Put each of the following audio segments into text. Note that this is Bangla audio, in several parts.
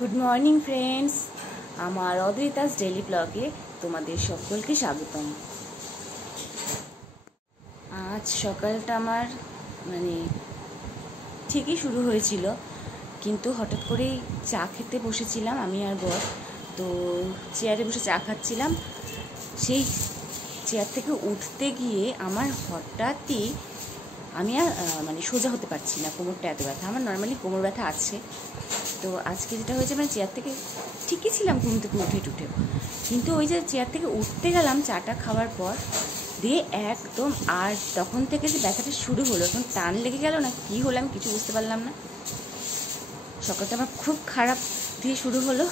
গুড মর্নিং ফ্রেন্ডস, আমার অদ্রিতাস ডেইলি ব্লগে তোমাদের সকলকে স্বাগতম। আজ সকালটা আমার ঠিকই শুরু হয়েছিল, কিন্তু হঠাৎ করেই চা খেতে বসেছিলাম আমি আর বর। তো চেয়ারে বসে চা খাচ্ছিলাম, সেই চেয়ার থেকে উঠতে গিয়ে আমার হঠাৎই আমি আর সোজা হতে পারছি না, কোমরটা এত ব্যথা। আমার নর্মালি কোমর ব্যথা আছে, তো আজকে যেটা হয়েছে চেয়ার থেকে ঠিকই ছিলাম ঘুম থেকে উঠেও, কিন্তু ওই যে চেয়ার থেকে উঠতে গেলাম চাটা খাওয়ার পর দিয়ে একদম, আর তখন থেকে যে ব্যথাটা শুরু হলো, এখন টান লেগে গেল না কি হলো আমি কিছু বুঝতে পারলাম না। সকালটা আমার খুব খারাপ দিয়ে শুরু হলো,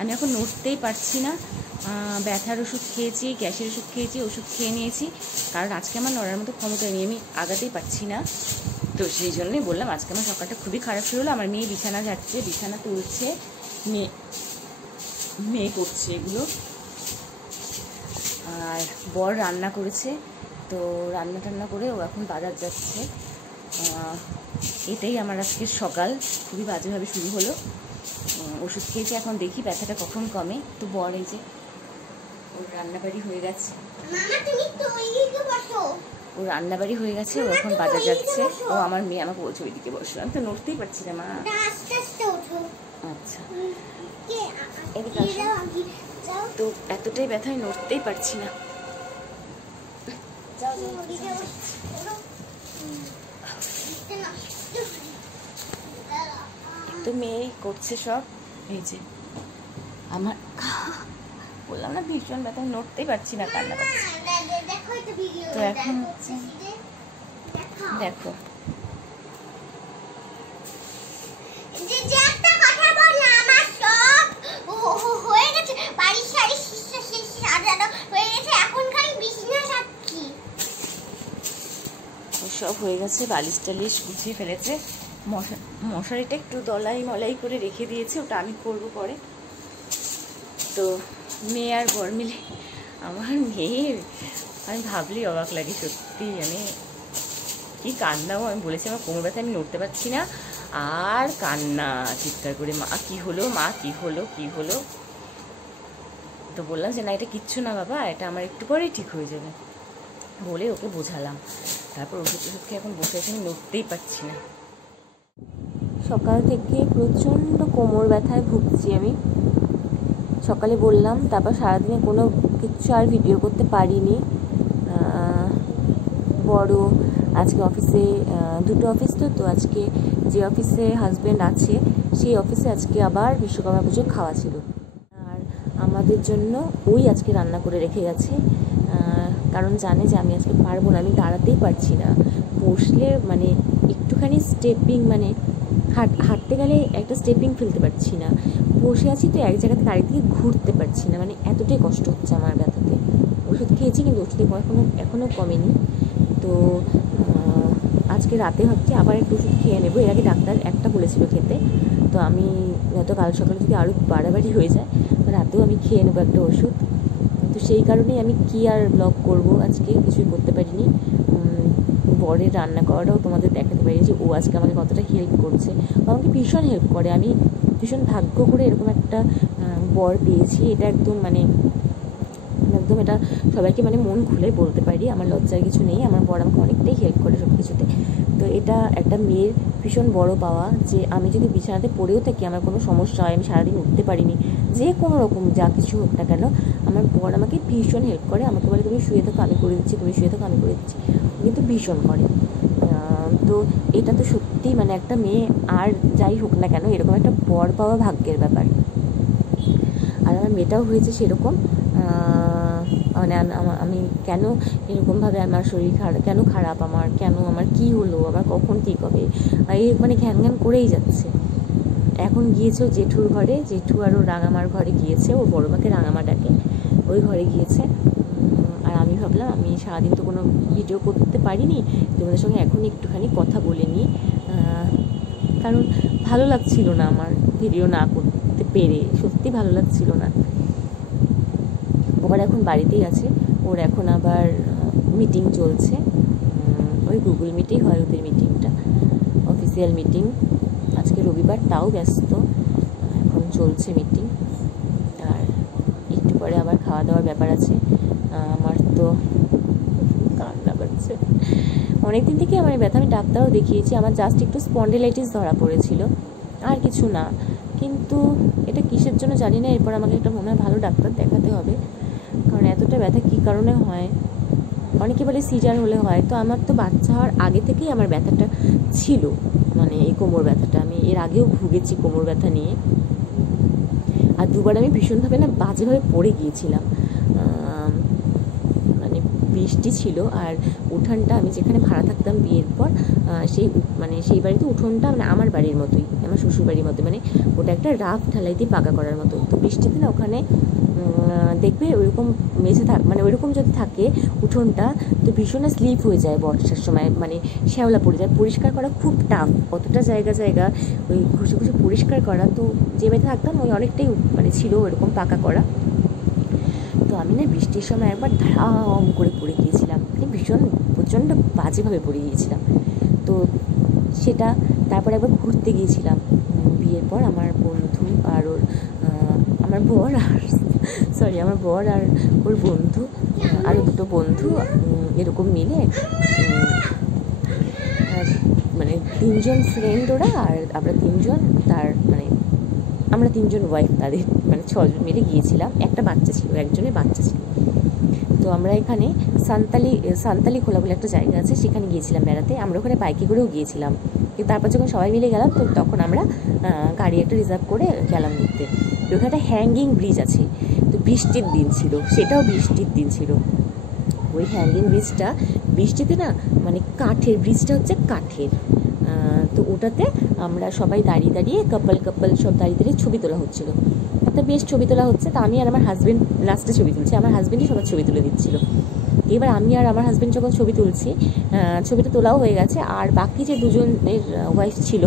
আমি এখন নড়তেই পারছি না। ব্যথার ওষুধ খেয়েছি, গ্যাসের ওষুধ খেয়েছি, ওষুধ খেয়ে নিয়েছি, কারণ আজকে আমার নড়ার মতো ক্ষমতা নেই, আমি আগাতেই পারছি না। তো সেই জন্যই বললাম আজকে আমার সকালটা খুবই খারাপ শুরু হলো। আমার মেয়ে বিছানা ঝাড়ছে, বিছানা তুলছে, মেয়ে করছে এগুলো, আর বর রান্না করেছে। তো রান্না টান্না করে ও এখন বাজার যাচ্ছে। এটাই আমার আজকের সকাল খুবই বাজেভাবে শুরু হলো। ওষুধ খেয়েছি, এখন দেখি ব্যথাটা কখন কমে। তো বর এই যে ওর রান্নাবাড়ি হয়ে গেছে, ও রান্নাবাড়ি হয়ে গেছে, ও এখন বাজার যাচ্ছে। ও আমার মেয়ে আমাকে বলছে ওইদিকে বসো, আমি তো নড়তেই পারছি না মা। আচ্ছা এদিকে তো এতটাই ব্যথায় নড়তেই পারছি না। তো মেয়ে করছে সব, এই যে আমার বললাম না ভীষণ ব্যথায় নড়তেই পারছি না, কান্না করছি। তো এখন দেখো সব হয়ে গেছে, বালিশ টালিশ গুছিয়ে ফেলেছে, মশারিটা একটু দলাই মলাই করে রেখে দিয়েছে, ওটা আমি করবো পরে। তো মেয়ে আর বর মিলে, আমার মেয়ে আমি ভাবলেই অবাক লাগে সত্যি, কি কান্নাও। আমি বলেছি আমার কোমর ব্যথা, আমি নড়তে পারছি না, আর কান্না চিৎকার করে, মা কি হলো, মা কি হলো, কি হলো। তো বললাম যে না এটা কিচ্ছু না বাবা, এটা আমার একটু পরেই ঠিক হয়ে যাবে বলে ওকে বোঝালাম। তারপর ওষুধ খেয়ে এখন বসে আছে, আমি নড়তেই পারছি না। সকাল থেকে প্রচণ্ড কোমর ব্যথায় ভুগছি আমি, সকালে বললাম, তারপর সারাদিনে কোনো কিচ্ছু আর ভিডিও করতে পারিনি। বড় আজকে অফিসে, দুটো অফিস তো আজকে যে অফিসে হাজব্যান্ড আছে সেই অফিসে আজকে আবার বিশ্বকর্মা পুজোর খাওয়া ছিল, আর আমাদের জন্য ওই আজকে রান্না করে রেখে গেছে, কারণ জানে যে আমি আজকে পারবো না, আমি দাঁড়াতেই পারছি না, বসলে একটুখানি স্টেপিং হাঁটতে গেলে একটা স্টেপিং ফেলতে পারছি না, বসে আছি তো এক জায়গা থেকে আরেক দিকে ঘুরতে পারছি না, এতটাই কষ্ট হচ্ছে আমার ব্যথাতে। ওষুধ খেয়েছি কিন্তু ওষুধে এখনও কমেনি। তো আজকে রাতে ভাবছি আবার একটু ওষুধ খেয়ে নেবো, এর আগে ডাক্তার একটা বলেছিল খেতে, তো আমি হয়তো কাল সকালে যদি আরও বাড়াবাড়ি হয়ে যায় রাতেও আমি খেয়ে নেবো একটা ওষুধ। তো সেই কারণেই আমি কি আর ব্লগ করব, আজকে কিছুই করতে পারিনি। বরের রান্না করাটাও তোমাদের দেখাতে পারি যে ও আজকে আমাকে কতটা হেল্প করছে, আমাকে ভীষণ হেল্প করে। আমি ভীষণ ভাগ্য করে এরকম একটা বর পেয়েছি, এটা একদম এটা সবাইকে মন খুলে বলতে পারি, আমার লজ্জার কিছু নেই। আমার বর আমাকে অনেকটাই হেল্প করে সব কিছুতে। তো এটা একটা মেয়ের ভীষণ বড় পাওয়া, যে আমি যদি বিছানাতে পড়েও থাকি, আমার কোনো সমস্যা হয়, আমি সারাদিন উঠতে পারিনি, যে কোনো রকম যা কিছু হোক না কেন, আমার বর আমাকে ভীষণ হেল্প করে। আমাকে বলে তুমি শুয়ে থাকো আমি করে দিচ্ছি, তুমি শুয়ে থাকো আমি করে দিচ্ছি, কিন্তু ভীষণ করে। তো এটা তো সত্যি একটা মেয়ে আর যাই হোক না কেন এরকম একটা বর পাওয়া ভাগ্যের ব্যাপার। আর আমার মেয়েটাও হয়েছে সেরকম। আমি কেন এরকমভাবে, আমার শরীর কেন খারাপ, আমার কি হলো, আবার কখন ঠিক হবে, এই ঘ্যান ঘ্যান করেই যাচ্ছে। এখন গিয়েছে জেঠুর ঘরে, জেঠু আর ওর রাঙামার ঘরে গিয়েছে, ওর বড় মাকে রাঙামা ডাকে, ওই ঘরে গিয়েছে। আর আমি ভাবলাম আমি সারাদিন তো কোনো ভিডিও করতে পারিনি, তোমাদের সঙ্গে এখন একটুখানি কথা বলে নিই, কারণ ভালো লাগছিল না আমার ভিডিও না করতে পেরে, সত্যি ভালো লাগছিল না। ওর এখন বাড়িতেই আছে, ওর এখন আবার মিটিং চলছে, ওই গুগল মিটেই হয় ওদের মিটিংটা, অফিসিয়াল মিটিং। আজকে রবিবার, তাও ব্যস্ত, এখন চলছে মিটিং। আর একটু পরে আবার খাওয়া দাওয়ার ব্যাপার আছে। আমার তো কান্না পাচ্ছে, অনেকদিন থেকে আমার ব্যথা। আমি ডাক্তারও দেখিয়েছি, আমার জাস্ট একটু স্পন্ডিলাইটিস ধরা পড়েছিল, আর কিছু না। কিন্তু এটা কিসের জন্য জানি না। এরপর আমাকে একটা মনে হয় ভালো ডাক্তার দেখাতে হবে, কারণ এতটা ব্যথা কী কারণে হয়। অনেকে বলে সিজার হলে হয়, তো আমার তো বাচ্চা হওয়ার আগে থেকেই আমার ব্যথাটা ছিল, মানে এই কোমর ব্যথাটা। আমি এর আগেও ভুগেছি কোমর ব্যথা নিয়ে, আর দুবার আমি ভীষণভাবে না বাজেভাবে পড়ে গিয়েছিলাম। মানে বৃষ্টি ছিল, আর উঠানটা আমি যেখানে ভাড়া থাকতাম বিয়ের পর, সেই বাড়িতে উঠোনটা মানে আমার বাড়ির মতোই, আমার শ্বশুর বাড়ির মতো, মানে ওটা একটা রাফ ঢালাই দিয়ে পাকা করার মতো। তো বৃষ্টিতে না ওখানে দেখবে ওইরকম মেঝে মানে ওইরকম যদি থাকে উঠোনটা, তো ভীষণ স্লিপ হয়ে যায় বর্ষার সময়, মানে শ্যাওলা পড়ে যায়। পরিষ্কার করা খুব টাফ, অতটা জায়গা ওই ঘুষে পরিষ্কার করা। তো যে বাড়িতে থাকতাম ওই অনেকটাই মানে ছিল ওইরকম পাকা করা। তো আমি না বৃষ্টির সময় একবার ধাম করে পড়ে গিয়েছিলাম, ভীষণ প্রচণ্ড বাজেভাবে পড়ে গিয়েছিলাম। তো সেটা তারপর একবার ঘুরতে গিয়েছিলাম বিয়ের পর, আমার বন্ধু আর আমার বর আর ওর বন্ধু, আরও দুটো বন্ধু এরকম মিলে, মানে 3 জন ফ্রেন্ড ওরা, আর আমরা 3 জন আমরা 3 জন ওয়াইফ, তাদের মানে 6 জন মিলে গিয়েছিলাম। একটা বাচ্চা ছিল, একজনের বাচ্চা ছিল। তো আমরা এখানে সান্তালি খোলা বলে একটা জায়গা আছে, সেখানে গিয়েছিলাম বেড়াতে। আমরা ওখানে বাইকে করেও গিয়েছিলাম, কিন্তু তারপর যখন সবাই মিলে গেলাম, তো তখন আমরা গাড়ি একটা রিজার্ভ করে গেলাম ঘুরতে। তো ওখানে একটা হ্যাঙ্গিং ব্রিজ আছে, তো বৃষ্টির দিন ছিল, সেটাও বৃষ্টির দিন ছিল। ওই হ্যাঙ্গিং ব্রিজটা বৃষ্টিতে না, মানে কাঠের, ব্রিজটা হচ্ছে কাঠের। তো ওটাতে আমরা সবাই দাঁড়িয়ে কাপল সব দাঁড়িয়ে ছবি তোলা হচ্ছিলো। একটা বেশ ছবি তোলা হচ্ছে। তা আমি আর আমার হাজব্যান্ড লাস্টে ছবি তুলছি, আমার হাজব্যান্ডই সবার ছবি তুলে দিচ্ছিল। এবার আমি আর আমার হাজব্যান্ড যখন ছবি তুলছি, ছবিটা তোলাও হয়ে গেছে, আর বাকি যে দুজনের ওয়াইফ ছিল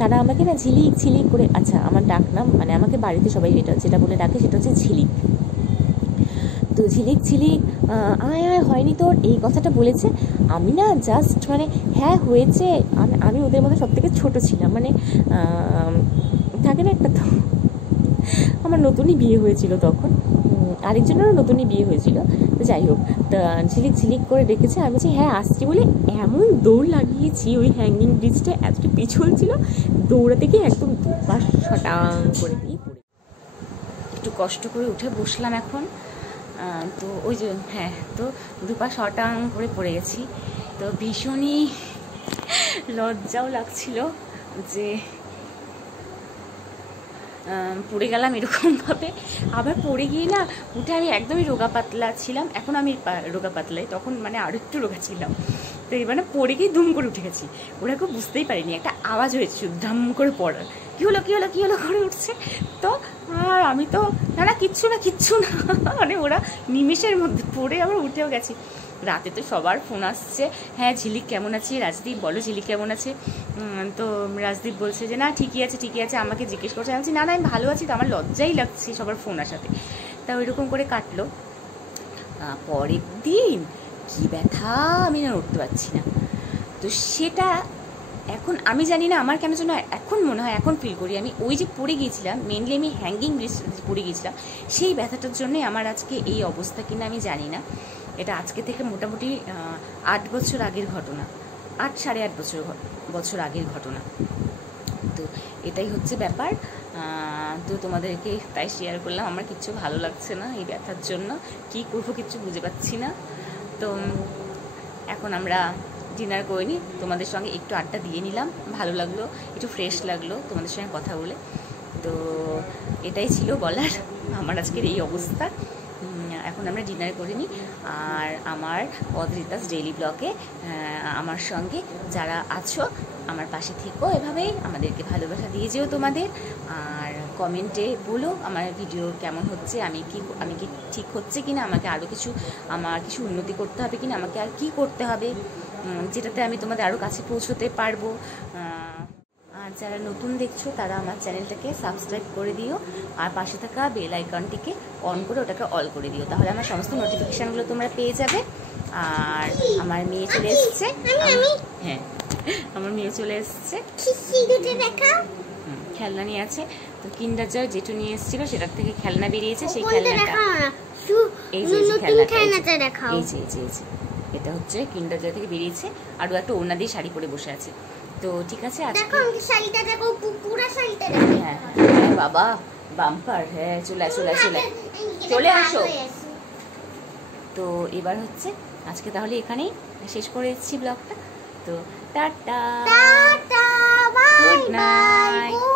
তারা আমাকে না ঝিলিক করে, আচ্ছা আমার ডাক নাম, মানে আমাকে বাড়িতে সবাই যেটা বলে ডাকে সেটা হচ্ছে ঝিলিক। তো ঝিলিক আয় হয়নি তোর, এই কথাটা বলেছে। আমি না জাস্ট মানে হ্যাঁ হয়েছে, আমি ওদের মধ্যে সব থেকে ছোটো ছিলাম, মানে থাকে না একটা। তো আমার নতুনই বিয়ে হয়েছিল তখন, আরেকজনেরও নতুনই বিয়ে হয়েছিল। তো যাই হোক, তা ঝিলিক করে ডেকেছে। আমি বলছি হ্যাঁ আসছি বলে এমন দৌড় লাগিয়েছি, ওই হ্যাঙ্গিং ব্রিজটা এতটা পিছল ছিল, দৌড়াতে গিয়ে একদম দুপা শটাং করে দিয়ে পড়ে। একটু কষ্ট করে উঠে বসলাম এখন। তো ওই যে হ্যাঁ, তো দুপা শটাং করে পড়ে গেছি। তো ভীষণই লজ্জাও লাগছিল যে পড়ে গেলাম এরকমভাবে। আবার পড়ে গিয়ে না উঠে আমি একদমই রোগা পাতলা ছিলাম, এখন আমি রোগা পাতলাই, তখন মানে আরও একটু রোগা ছিলাম। তো এবার না পড়ে গিয়ে দুম করে উঠে গেছি। ওরা কেউ বুঝতেই পারিনি, একটা আওয়াজ হয়েছিল ধাম করে পড়ার, কী হলো করে উঠছে। তো আর আমি তো না কিচ্ছু না মানে ওরা নিমেষের মধ্যে পড়ে আবার উঠেও গেছি। রাতে তো সবার ফোন আসছে, হ্যাঁ ঝিলিক কেমন আছে, রাজদীপ বলো ঝিলিক কেমন আছে। তো রাজদীপ বলছে যে না ঠিকই আছে, আমাকে জিজ্ঞেস করছে। আমি বলছি না আমি ভালো আছি। তো আমার লজ্জাই লাগছে সবার ফোন আসাতে। তা ওইরকম করে কাটলো। পরের দিন কী ব্যথা, আমি না উঠতে পারছি না। তো সেটা এখন আমি জানি না আমার কেন যেন এখন মনে হয়, এখন ফিল করি আমি ওই যে পড়ে গিয়েছিলাম, মেনলি আমি হ্যাঙ্গিং ব্রিজ পড়ে গিয়েছিলাম, সেই ব্যথাটার জন্যই আমার আজকে এই অবস্থা কিনা আমি জানি না। এটা আজকে থেকে মোটামুটি 8 বছর আগের ঘটনা, 8-8.5 বছর আগের ঘটনা। তো এটাই হচ্ছে ব্যাপার। তো তোমাদেরকে তাই শেয়ার করলাম। আমার কিচ্ছু ভালো লাগছে না এই ব্যথার জন্য, কী করবো কিচ্ছু বুঝে পাচ্ছি না। তো এখন আমরা ডিনার করিনি, তোমাদের সঙ্গে একটু আড্ডা দিয়ে নিলাম, ভালো লাগলো, একটু ফ্রেশ লাগলো তোমাদের সঙ্গে কথা বলে। তো এটাই ছিল বলার, আমার আজকের এই অবস্থা। এখন আমরা ডিনার করিনি। আর আমার অদ্রিতাস ডেইলি ব্লগে আমার সঙ্গে যারা আছো আমার পাশে থেকো, এভাবেই আমাদেরকে ভালোবাসা দিয়ে যেও তোমাদের। আর কমেন্টে বলো আমার ভিডিও কেমন হচ্ছে, আমি কি ঠিক হচ্ছে কিনা, আমাকে আরও আমার কিছু উন্নতি করতে হবে কিনা, আমাকে আর কি করতে হবে যেটাতে আমি তোমাদের আরও কাছে পৌঁছতে পারবো। আর যারা নতুন দেখছো তারা আমার চ্যানেলটাকে সাবস্ক্রাইব করে দিও, আর পাশে থাকা বেল আইকনটিকে অন করে ওটাকে অল করে দিও, তাহলে আমার সমস্ত নোটিফিকেশানগুলো তোমরা পেয়ে যাবে। আর আমার মেয়ে চলে এসছে, হ্যাঁ আমার মেয়ে চলে এসছে। খেলনা নিয়ে আছে। তো কিন্ডার জয় যেটু নিয়ে এসেছিল সেটার থেকে খেলনা বেরিয়েছে, সেই খেলনাটা এই যে খেলনাটা দেখাও, এই যে এটা হচ্ছে কিন্ডার জয় থেকে বেরিয়েছে। আর ও একটা ওড়না দিয়ে শাড়ি পরে বসে আছে। তো ঠিক আছে, আজকে শাড়িটা দেখো, পুরো শাড়িটা দেখো। হ্যাঁ বাবা বাম্পার, হ্যাঁ চলে আসো। তো এবার হচ্ছে আজকে তাহলে এখানেই শেষ করে দিচ্ছি ব্লগটা। তো tata, tata, bye good night.